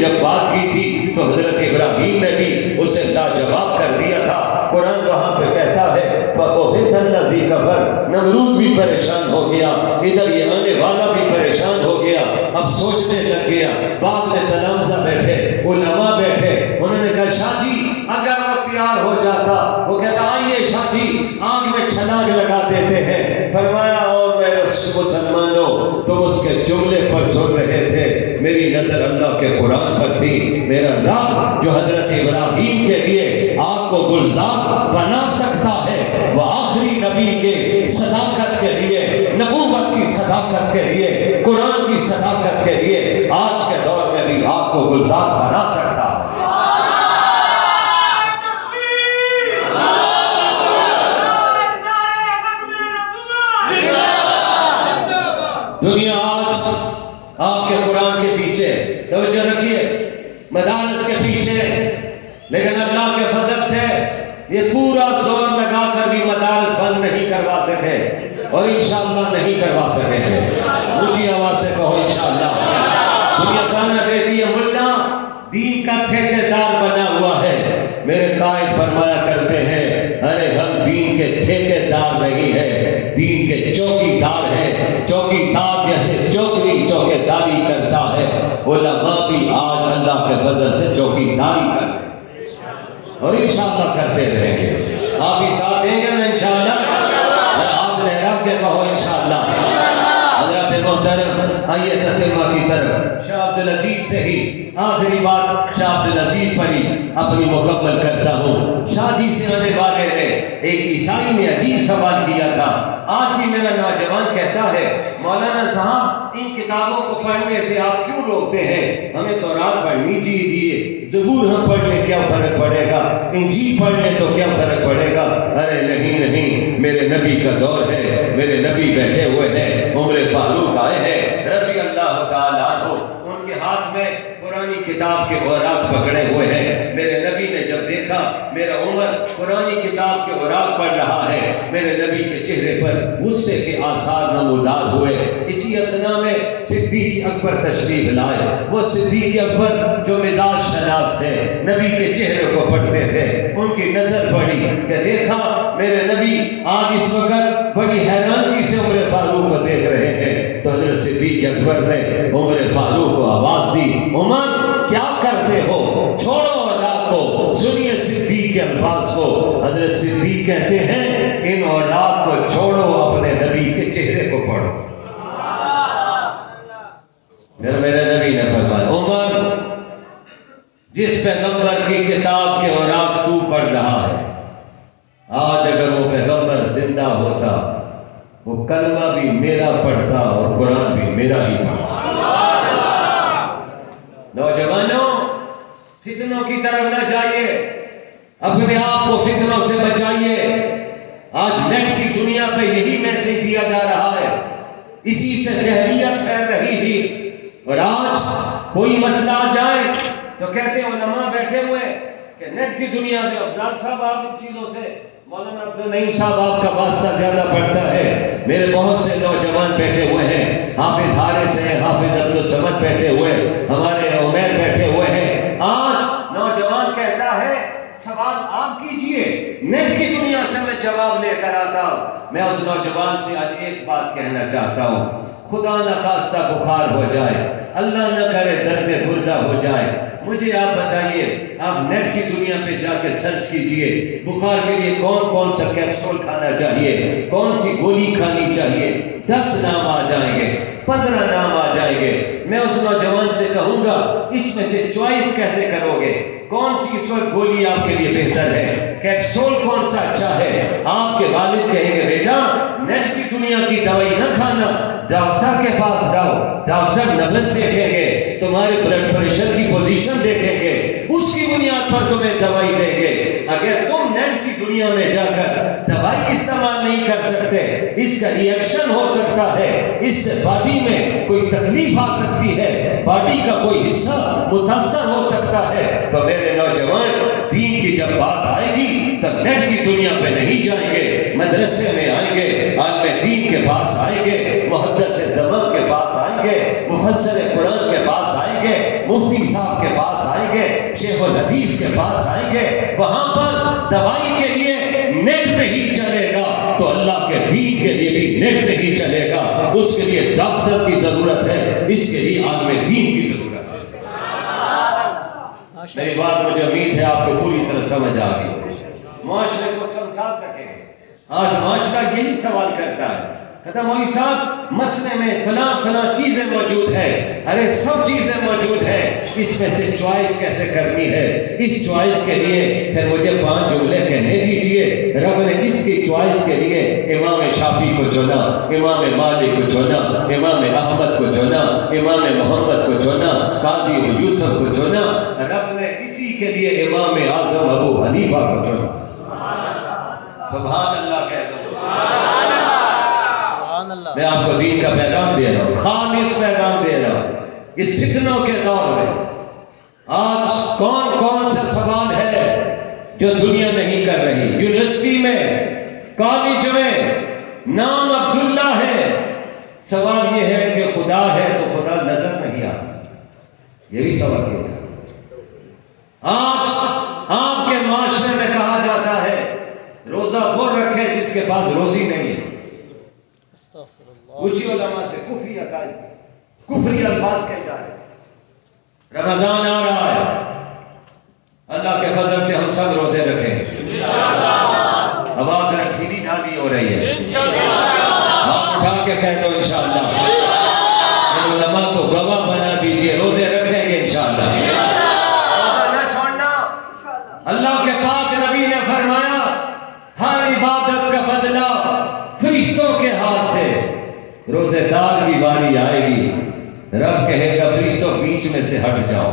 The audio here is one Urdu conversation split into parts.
جب بات کی تھی تو حضرت ابراہیم نے بھی اسے لاجواب کر دیا تھا۔ قرآن وہاں پہ کہتا ہے فَبُهِتَ الَّذِي كَفَرَ، نمرود بھی پریشان ہو گیا، ادھر یہ آنے والا بھی پریشان ہو گیا، اب سوچنے لگ گیا۔ بعد میں تلامذہ بیٹھے، علماء بیٹھے، انہوں نے کہا شاہ جی اگر وہ تیار ہو جاتا، وہ کہتا آئیے شاہ جی آگ میں چھلانگ لگا دیتے ہیں۔ فرمایا اور میرے مسلمانوں تم اس کے جملے پر سن رہے تھے، میری نظر اللہ کے قرآن پر تھی۔ میرا رب جو حضرت ابراہیم کے لیے آگ کو گلزار بنا سکتا ہے، وہ آخری نبی کے صداقت کے لیے، نبوت کی صداقت کے لیے، قرآن کی صداقت کے لیے آج کے دور میں بھی آگ کو گلزار بنا سکتا ہے۔ دنیا آج آپ کے قرآن کے پیچھے، توجہ رکھیے، مدارس کے پیچھے، لیکن اللہ کے فضل سے یہ پورا زور لگا کر بھی مدارس بند نہیں کروا سکے اور انشاءاللہ نہیں کروا سکیں گے۔ اونچی آواز سے کہو انشاءاللہ۔ دنیا کہنا دیتی ہے ملا دین کا ٹھیکیدار بنا ہوا ہے۔ میرے قائد فرمایا کرتے ہیں ارے ہم دین کے ٹھیکیدار نہیں ہیں، دین کے چوکیدار ہیں۔ چوکیدار جیسے چوکری چوکیداری کرتا ہے، علماء بھی آج اللہ کے فضل سے چوکیداری کرتے ہیں اور انشاءاللہ کرتے رہیں گے۔ آپ ہی ساتھ دیں گے نا انشاءاللہ، اور آپ لہرا کے کہو انشاءاللہ۔ حضرت محترم آئیے تتمہ کی طرف شاہ عبدالعزیز سے ہی آخری بات شاہ عبدالعزیز پر ہی اپنی مکمل کرتا ہوں۔ شاہ جی سے آنے والے نے ایک عیسائی نے عجیب سوال کیا تھا۔ آج بھی میرا نوجوان کہتا ہے مولانا صاحب ان کتابوں کو پڑھنے سے آپ کیوں روکتے ہیں؟ ہمیں تورات پڑھنی چاہیے، زبور ہم پڑھ لیں کیا فرق پڑے گا، انجیل پڑھ لیں تو کیا فرق پڑے گا؟ ارے نہیں، میرے نبی کا دور ہے، میرے نبی بیٹھے ہوئے ہیں، عمر فاروق آئے ہیں رضی اللہ تعالیٰ عنہ، ان کے ہاتھ میں قرآنی کتاب کے اوراق پکڑے ہوئے ہیں۔ میرے نبی نے جب دیکھا میرا عمر قرآنی کتاب کے اوراق پڑھ رہا ہے، میرے نبی کے چہرے پر غصے کے آثار نمودار ہوئے۔ اسی اثنا میں صدیق اکبر تشریف لائے، وہ صدیق اکبر جو مزاج شناس تھے، نبی کے چہرے کو پڑھتے تھے، ان کی نظر پڑی کہ دیکھا میرے نبی آج اس وقت بڑی حیرانگی سے عمر فاروق کو دیکھ رہے ہیں، تو حضرت صدیق اکبر نے عمر فاروق کو آواز دی، عمر کیا کرتے ہو، چھوڑو اوراق کو۔ سنیے صدیق کے الفاظ کو، حضرت صدیق کہتے ہیں ان اوراق کو چھوڑو، اپنے نبی کے چہرے کو پڑھو۔ پھر میرے نبی نے فرمایا عمر جس پیغمبر کی کتاب کے اوراق تو پڑھ رہا ہے، آج اگر وہ پیغمبر زندہ ہوتا وہ کلمہ بھی میرا پڑھتا اور قرآن بھی میرا ہی پڑھتا۔ نوجوانوں فتنوں کی طرف نہ جائیے، اپنے آپ کو فتنوں سے بچائیے۔ آج نیٹ کی دنیا پہ یہی میسج دیا جا رہا ہے، اسی سے جہلیت پھیل رہی تھی، اور آج کوئی مسئلہ آ جائے تو کہتے ہیں علماء بیٹھے ہوئے کہ نیٹ کی دنیا میں افضال صاحب آپ ان چیزوں سے، مولانا عبدالنعیم صاحب آپ کا واسطہ زیادہ پڑتا ہے۔ میرے بہت سے نوجوان بیٹھے ہوئے ہیں، حافظ حارث ہیں، حافظ عبدالصمد بیٹھے ہوئے، ہمارے عمیر بیٹھے ہوئے ہیں۔ آج نوجوان کہتا ہے سوال آپ کیجئے، نیٹ کی دنیا سے میں جواب لے کر آتا ہوں۔ میں اس نوجوان سے آج ایک بات کہنا چاہتا ہوں، خدا نہ خواستہ بخار ہو جائے، اللہ نہ کرے درد گردہ ہو جائے، مجھے آپ بتائیے، آپ نیٹ کی دنیا پہ جا کے سرچ کیجئے بخار کے لیے کون سا کیپسول کھانا چاہیے، کون سی گولی کھانی چاہیے، 10 نام آ جائیں گے، 15 نام آ جائیں گے۔ میں اس نوجوان سے کہوں گا اس میں سے چوائس کیسے کرو گے، کون سی اس وقت گولی آپ کے لیے بہتر ہے، کیپسول کون سا اچھا ہے؟ آپ کے والد کہیں گے بیٹا نیٹ کی دنیا کی دوائی نہ کھانا، ڈاکٹر کے پاس جاؤ، ڈاکٹر نبض دیکھیں گے، تمہارے بلڈ پریشر کی پوزیشن دیکھیں گے، اس کی بنیاد پر تمہیں دوائی دیں گے۔ اگر تم نیٹ کی دنیا میں جا کر دوائی استعمال نہیں کر سکتے، اس کا ریئیکشن ہو سکتا ہے، اس سے باڈی میں کوئی تکلیف آ سکتی ہے، باڈی کا کوئی حصہ متاثر ہو سکتا ہے، تو میرے نوجوان دین کی جب بات آئے گی تب نیٹ کی دنیا پہ نہیں جائیں گے، مدرسے میں آئیں گے، عالم دین کے پاس آئیں گے، محدث زمان کے پاس آئیں گے، مفسر قرآن کے پاس آئیں گے، مفتی مفتی صاحب کے پاس آئیں گے، شیخ الحدیث کے پاس آئیں گے، وہاں پر دوائی کے لیے نیٹ نہیں چلے گا تو اللہ کے دین کے لیے بھی نیٹ نہیں چلے گا. اس کے لیے ڈاکٹر کی ضرورت ہے، اس کے لیے عالم دین کی ضرورت ہے. میری بات مجھے امید ہے آپ کو پوری طرح سمجھ آ گئی. معاشرے کو سمجھا سکے. آج معاشرہ یہی سوال کرتا ہے، کہتا مولوی صاحب مسئلے میں فلاں چیزیں موجود ہیں. ارے سب چیزیں موجود ہیں، اس میں سے چوائس کیسے کرنی ہے؟ اس چوائس کے لیے پھر مجھے 5 جملے کہنے دیجئے. رب نے اس کی چوائس کے لیے امام شافعی کو چنا، امام مالک کو چنا، امام احمد کو چنا، امام محمد کو چنا، قاضی یوسف کو چنا. رب نے اسی کے لیے امام اعظم ابو حنیفہ کو چنا. سبحان اللہ کہہ دو. میں آپ کو دین کا پیغام دے رہا ہوں، خالص پیغام دے رہا ہوں. اس فتنوں کے دور میں آج کون سا سوال ہے جو دنیا نہیں کر رہی؟ یونیورسٹی میں، کالج میں نام عبداللہ ہے، سوال یہ ہے کہ خدا ہے تو خدا نظر نہیں آتا. یہ بھی سوال کیا ہے. آج آپ کے معاشرے میں کہا جاتا ہے روزہ وہ رکھے جس کے پاس روزی نہیں ہے. پوچھیے علماء سے، کفری عقائد، کفری الفاظ کہہ جا رہے. رمضان آ رہا ہے، اللہ کے فضل سے ہم سب روزے رکھیں. آواز ڈھیلی ڈھالی ہو رہی ہے. ہاتھ اٹھا کے کہہ دو انشاءاللہ. ان علماء کو گواہ بنا دیجئے، روزے رکھیں گے انشاءاللہ. روزہ نہ چھوڑنا. اللہ کے پاک نبی نے فرمایا ہر عبادت کا بدلہ فرشتوں کے ہاتھ سے. روزے دار کی باری آئے گی، رب کہے گا فرشتوں بیچ میں سے ہٹ جاؤ.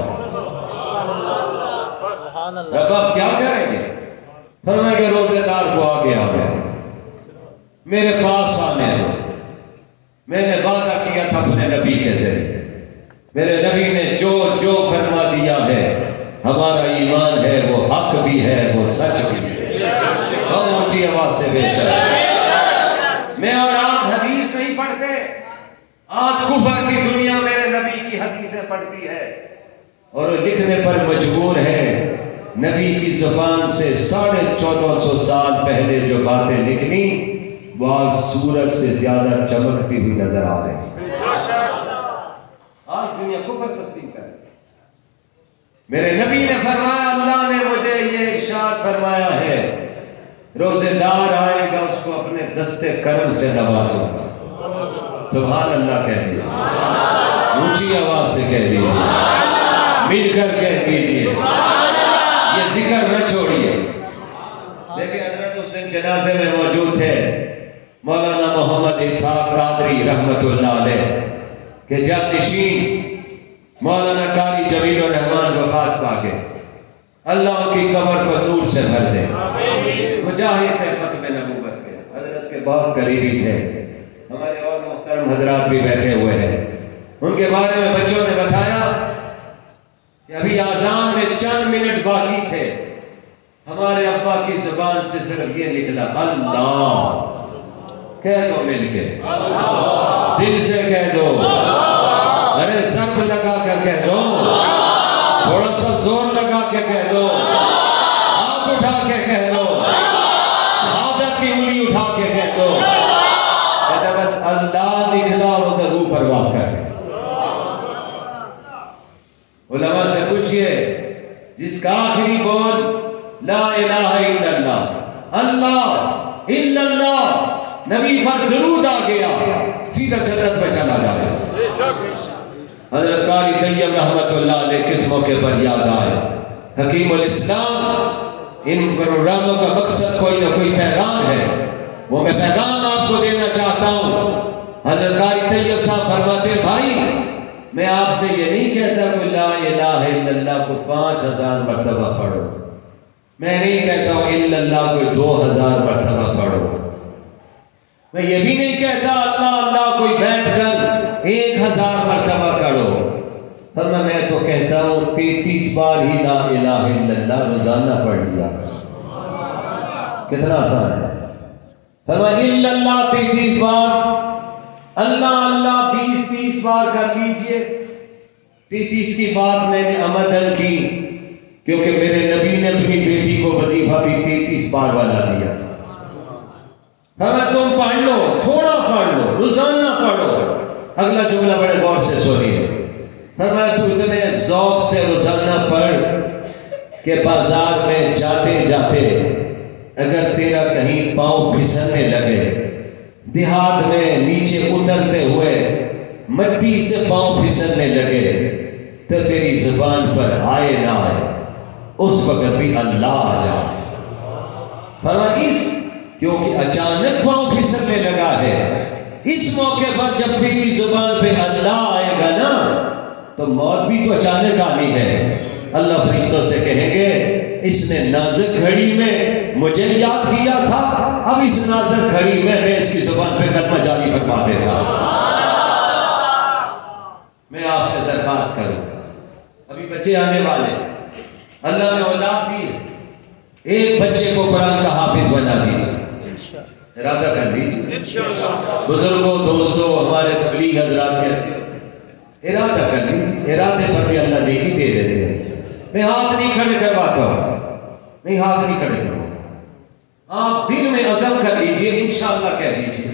رب آپ کیا کریں گے؟ فرمائیں گے روزے دار کو آگے آگے میرے پاس آنے دو. میں نے وعدہ کیا تھا اپنے نبی کے ذریعے. میرے نبی نے جو فرما دیا ہے، ہمارا ایمان ہے وہ حق بھی ہے، وہ سچ بھی ہے. بہت اونچی آواز سے بے شک. میں اور آپ حدیث نہیں پڑھتے. آج کفر کی دنیا میرے نبی کی حدیثیں پڑھتی ہے اور لکھنے پر مجبور ہے. نبی کی زبان سے 1450 سال پہلے جو باتیں نکلی وہ آج سورج سے زیادہ چمکتی ہوئی نظر آ رہی ہے. آج دنیا کفر تسلیم کرتی ہے. میرے نبی نے فرمایا، اللہ نے مجھے یہ ارشاد فرمایا ہے روزے دار آئے گا اس کو اپنے دستے کرم سے نوازوں گا. سبحان اللہ کہہ دیجیے، اونچی آواز سے کہہ دیجیے، مل کر کہہ دیجیے. یہ ذکر نہ چھوڑیے. لیکن حضرت اس دن جنازے میں موجود تھے مولانا محمد اسحاق قادری رحمت اللہ علیہ کہ جانشین مولانا قاری جمیل الرحمن وفات پا کے اللہ ان کی قبر کو نور سے بھر دے. مجاہد تھے ختم نبوت کے، حضرت کے بہت قریبی تھے. ہمارے اور محترم حضرات بھی بیٹھے ہوئے ہیں. ان کے بارے میں بچوں نے بتایا کہ ابھی اذان میں چند منٹ باقی تھے، ہمارے ابا کی زبان سے صرف یہ نکلا اللہ. کہہ دو مل کے، دل سے کہہ دو. ارے سخت لگا کر کہہ دو، تھوڑا سا زور لگا کے کہہ دو، ہاتھ اٹھا کے کہہ دو، شہادت کی انگلی اٹھا کے کہہ دو. کہتا بس اللہ نکلا اور ادھر روح پرواز کر گیا. علماء سے پوچھئے جس کا آخری بول لا الہ الا اللہ، اللہ الا اللہ، نبی پر درود آ گیا، سیدھا جنت میں چلا جاتا. حضرت قاری طیب رحمت اللہ علیہ کس موقع پر یاد آئے؟ حکیم الاسلام ان پروگراموں کا مقصد کوئی نہ کوئی پیغام ہے، وہ میں پیغام آپ کو دینا چاہتا ہوں. حضرت قاری طیب صاحب فرماتے بھائی میں آپ سے یہ نہیں کہتا کہ لا الہ الا اللہ کو 5000 مرتبہ پڑھو، میں نہیں کہتا ہوں الا اللہ کو 2000 مرتبہ پڑھو، میں یہ بھی نہیں کہتا اللہ اللہ کوئی بیٹھ کر 1000 مرتبہ پڑھو. فرمایا میں تو کہتا ہوں 33 بار ہی لا الہ الا اللہ روزانہ پڑھ لیا. کتنا آسان ہے. فرمایا الا اللہ 33 بار، اللہ اللہ 20-30 بار کر لیجئے. 33 کی بات میں نے آمدن کی کیونکہ میرے نبی نے اپنی بیٹی کو وظیفہ بھی 33 بار والا دیا تھا۔ تم پڑھ لو، تھوڑا پڑھ لو، روزانہ پڑھو۔ اگلا جملہ بڑے غور سے سنیے، تو اتنے ذوق سے روزانہ پڑھ کہ بازار میں جاتے جاتے اگر تیرا کہیں پاؤں پھسلنے لگے، دیہات میں نیچے اترتے ہوئے مٹی سے پاؤں پھسلنے لگے، تو تیری زبان پر آئے نہ آئے، اس وقت بھی اللہ آ جائے۔ کیونکہ اچانک پاؤں پھسلنے لگا ہے، اس موقع پر جب تیری زبان پہ اللہ آئے گا نا تو موت بھی تو اچانک آنی ہے۔ اللہ فرشتوں سے کہیں گے اس نے نازک گھڑی میں مجھے یاد کیا تھا، اب اس نازک گھڑی میں اس کی زبان پہ کلمہ جاری فرما دیتا۔ میں آپ سے درخواست کروں گا، ابھی بچے آنے والے، اللہ نے اولاد دی ہے، ایک بچے کو قرآن کا حافظ بنا دیجیے، ارادہ کر دیجیے۔ بزرگوں، دوستوں، ہمارے تبلیغ حضرات کہتے ہیں ارادہ کر دیجیے، ارادے پر بھی اللہ نیکی دے دیتے ہیں۔ میں ہاتھ نہیں کھڑے کرواتا ہوں، نہیں ہاتھ نہیں کھڑے کرواتا، آپ دل میں عزم کر لیجیے، انشاءاللہ کہہ دیجیے۔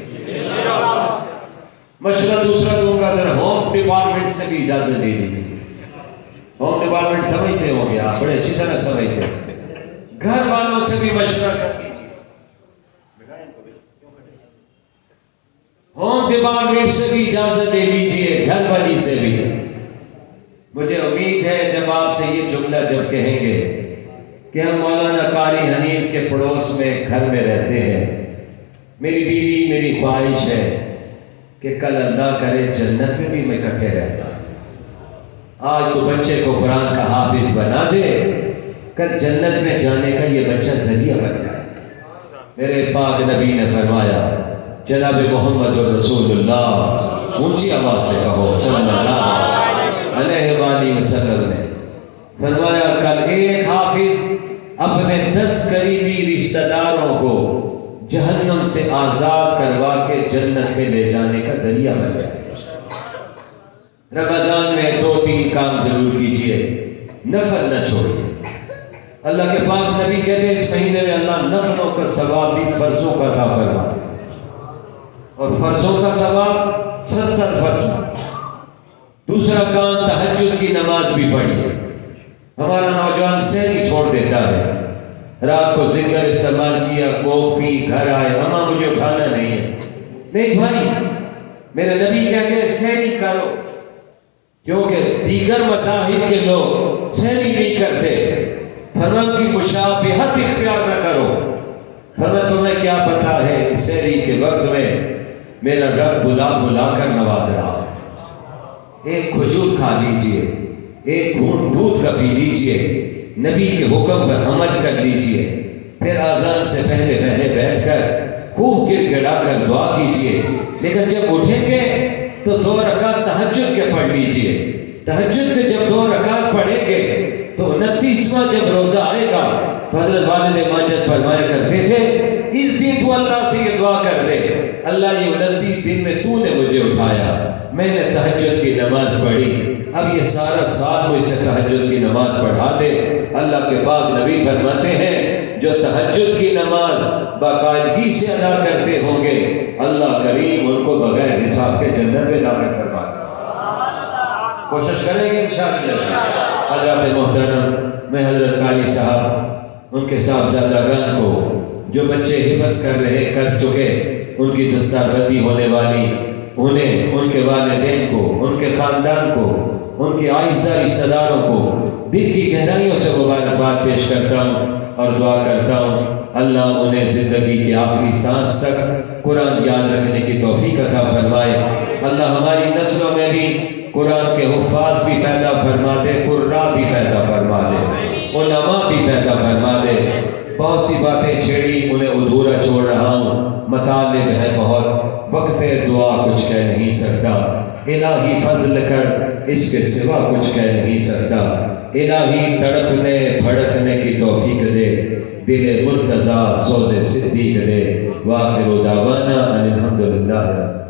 مشورہ دوسرا دوں گا، ذرا ہوم ڈپارٹمنٹ سے بھی اجازت دے دیجیے۔ ہوم ڈپارٹمنٹ سمجھتے ہوں گے آپ، بڑے اچھی طرح سمجھتے ہیں، گھر والوں سے بھی مشورہ کر دیجیے۔ ہوم ڈپارٹمنٹ سے بھی اجازت دے لیجیے، گھر والی سے بھی۔ مجھے امید ہے جب آپ سے یہ جملہ جب کہیں گے کہ ہم مولانا قاری حنیف کے پڑوس میں گھر میں رہتے ہیں، میری بیوی، میری خواہش ہے کہ کل اللہ کرے جنت میں بھی میں اکٹھے رہتا ہوں۔ آج تو بچے کو قرآن کا حافظ بنا دے، کل جنت میں جانے کا یہ بچہ ذریعہ بن جائے۔ میرے پاک نبی نے فرمایا، جناب محمد رسول اللہ، اونچی آواز سے کہو صلی اللہ علیہ وآلہ وسلم نے فرمایا، کل ایک حافظ اپنے 10 قریبی رشتہ داروں کو جہنم سے آزاد کروا کے جنت میں لے جانے کا ذریعہ بن جائے۔ رمضان میں 2-3 کام ضرور کیجئے، نفل نہ چھوڑیے۔ اللہ کے پاک نبی کہتے ہیں اس مہینے میں اللہ نفلوں کا ثواب بھی فرضوں کا عطا فرما دے، اور فرضوں کا ثواب 70 فرض۔ دوسرا کام، تہجد کی نماز بھی پڑھیے۔ ہمارا نوجوان سحری چھوڑ دیتا ہے، رات کو ذکر استعمال کیا، کوک پی، گھر آئے، اماں مجھے اٹھانا نہیں ہے۔ نہیں بھائی، میرے نبی کہتے ہیں سحری کرو، کیونکہ دیگر مذاہب کے لوگ سحری نہیں کرتے۔ فرمان کی مشابہت اختیار نہ کرو۔ فرمان تمہیں کیا پتا ہے اس سحری کے وقت میں میرا رب بلا بلا کر نواز رہا ہے۔ ایک کھجور کھا لیجئے، ایک گھونٹ دودھ کا پی لیجئے، نبی کے حکم پر عمل کر لیجئے، پھر اذان سے پہلے بیٹھ کر خوب گڑ گڑا کر دعا کیجئے۔ لیکن جب اٹھیں گے تو 2 رکعت تہجد کے پڑھ لیجئے۔ تہجد کے جب 2 رکعت پڑھیں گے تو 29واں جب روزہ آئے گا، حضرت والد ماجد فرمایا کرتے تھے اس دن تو اللہ سے یہ دعا کر دے، اللہ یہ 29 دن میں تو نے مجھے اٹھایا، میں نے تہجد کی نماز پڑھی، اب یہ سارا سال مجھ سے تہجد کی نماز پڑھا دے۔ اللہ کے پاک نبی فرماتے ہیں جو تہجد کی نماز باقاعدگی سے ادا کرتے ہوں گے، اللہ کریم ان کو بغیر حساب کے جنت میں داخل کروا دے۔ کوشش کریں گے انشاءاللہ۔ حضرات محترم، میں حضرت قاری صاحب، ان کے صاحبزادگان کو جو بچے حفظ کر چکے، ان کی دستاویزی ہونے والی، انہیں، ان کے والدین کو، ان کے خاندان کو، ان کے آئزہ رشتہ داروں کو دل کی گہرائیوں سے مبارکباد پیش کرتا ہوں اور دعا کرتا ہوں اللہ انہیں زندگی کی آخری سانس تک قرآن یاد رکھنے کی توفیق عطا فرمائے۔ اللہ ہماری نسلوں میں بھی قرآن کے حفاظ بھی پیدا فرما دے، قراء بھی پیدا فرما دے، علماء بھی پیدا فرما دے۔ بہت سی باتیں چھیڑی، انہیں ادھورا چھوڑ رہا ہوں، مطالب ہے بہت، وقت دعا کچھ کہہ نہیں سکتا، الہی فضل کر اس کے سوا کچھ کہہ نہیں سکتا، الہی تڑپنے بھڑکنے کی توفیق دے، دل مرتضیٰ سوز صدیق دے، وآخر دعوانا الحمدللہ۔